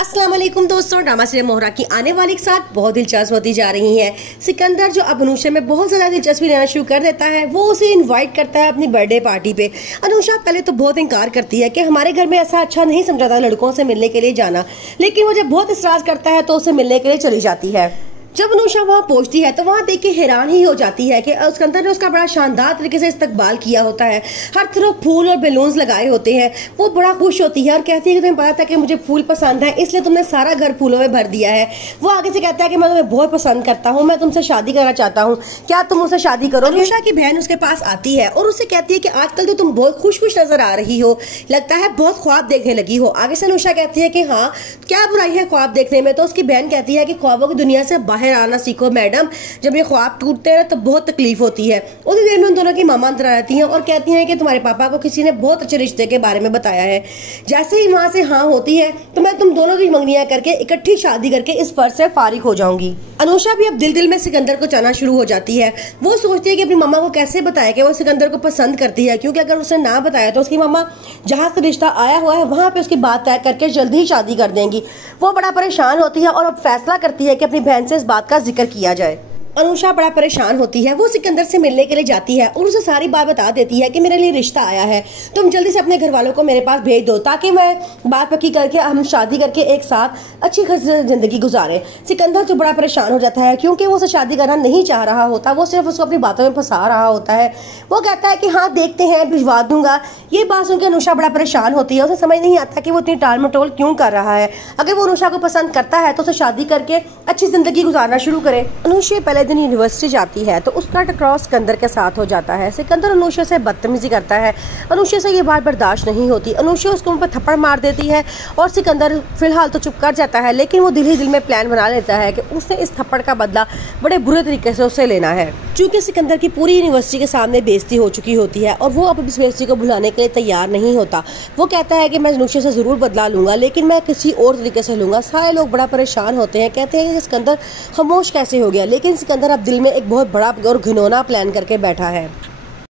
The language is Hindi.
अस्सलाम वालेकुम दोस्तों, ड्रामा सीरियल मोहरा की आने वाली के साथ बहुत दिलचस्प होती जा रही है। सिकंदर जो अब अनुषा में बहुत ज्यादा दिलचस्पी लेना शुरू कर देता है, वो उसे इनवाइट करता है अपनी बर्थडे पार्टी पे। अनुषा पहले तो बहुत इनकार करती है कि हमारे घर में ऐसा अच्छा नहीं समझा था लड़कों से मिलने के लिए जाना, लेकिन वो जब बहुत इसरार करता है तो उसे मिलने के लिए चली जाती है। जब अनुषा वहाँ पहुंचती है तो वहाँ देख के हैरान ही हो जाती है कि सिकंदर ने उसका बड़ा शानदार तरीके से इस्तकबाल किया होता है। हर तरफ फूल और बैलून्स लगाए होते हैं। वो बड़ा खुश होती है और कहती है कि तुम्हें पता था कि मुझे फूल पसंद है, इसलिए तुमने सारा घर फूलों में भर दिया है। वो आगे से कहता है कि मैं तुम्हें बहुत पसंद करता हूँ, मैं तुमसे शादी करना चाहता हूँ, क्या तुम मुझसे शादी करो? अनुषा की बहन उसके पास आती है और उससे कहती है कि आजकल तो तुम बहुत खुश खुश नजर आ रही हो, लगता है बहुत ख्वाब देखने लगी हो। आगे से अनुषा कहती है कि हाँ, क्या बुराई है ख्वाब देखने में? तो उसकी बहन कहती है कि ख्वाबों की दुनिया से बाहर आना सीखो मैडम, जब ये ख्वाब टूटते हैं तो बहुत तकलीफ होती है। उसी देर में उन दोनों की मामा अंदर आ जाती हैं और कहती हैं कि तुम्हारे पापा को किसी ने बहुत अच्छे रिश्ते के बारे में बताया है। जैसे ही वहां से हाँ होती है तो मैं तुम दोनों की मंगनियां करके इकट्ठी शादी करके इस फर्ज से फारिग हो जाऊंगी। अनुषा भी अब दिल दिल में सिकंदर को चाहना शुरू हो जाती है। वो सोचती है कि अपनी मामा को कैसे बताए कि वो सिकंदर को पसंद करती है, क्योंकि अगर उसने ना बताया तो उसकी मामा जहां से रिश्ता आया हुआ है वहां पे उसकी बात तय करके जल्दी ही शादी कर देंगी। वो बड़ा परेशान होती है और अब फैसला करती है कि अपनी बहन से इस बात का जिक्र किया जाए। अनुषा बड़ा परेशान होती है। वो सिकंदर से मिलने के लिए जाती है और उसे सारी बात बता देती है कि मेरे लिए रिश्ता आया है, तुम जल्दी से अपने घर वालों को मेरे पास भेज दो ताकि मैं बात पक्की करके हम शादी करके एक साथ अच्छी जिंदगी गुजारें। सिकंदर तो बड़ा परेशान हो जाता है क्योंकि वो उसे शादी करना नहीं चाह रहा होता, वो सिर्फ उसको अपनी बातों में फंसा रहा होता है। वो कहता है कि हाँ देखते हैं, भिजवा दूंगा। ये बात सुनकर अनुषा बड़ा परेशान होती है। उसे समझ नहीं आता कि वो इतनी टाल मटोल क्यों कर रहा है। अगर वो अनुषा को पसंद करता है तो उसे शादी करके अच्छी जिंदगी गुजारना शुरू करे। अनुषा पहले दिन यूनिवर्सिटी जाती है तो उसका टकराव सिकंदर के साथ हो जाता है। सिकंदर अनुषा से बदतमीजी करता है। अनुषा से ये बात बर्दाश्त नहीं होती। अनुषा उसके मुंह पर थप्पड़ मार देती है और सिकंदर फिलहाल तो चुप कर जाता है, लेकिन वो दिल ही दिल में प्लान बना लेता है कि उसने इस थप्पड़ का बदला बड़े बुरे तरीके से उससे लेना है। क्योंकि सिकंदर की पूरी यूनिवर्सिटी के सामने बेइज्जती हो चुकी होती है और वो अब इस बेइज्जती को भुलाने के लिए तैयार नहीं होता। वो कहता है कि मैं अनुषा से जरूर बदला लूंगा, लेकिन मैं किसी और तरीके से लूंगा। सारे लोग बड़ा परेशान होते हैं, कहते हैं कि सिकंदर खामोश कैसे हो गया, लेकिन सिकंदर अब दिल में एक बहुत बड़ा और घिनौना प्लान करके बैठा है।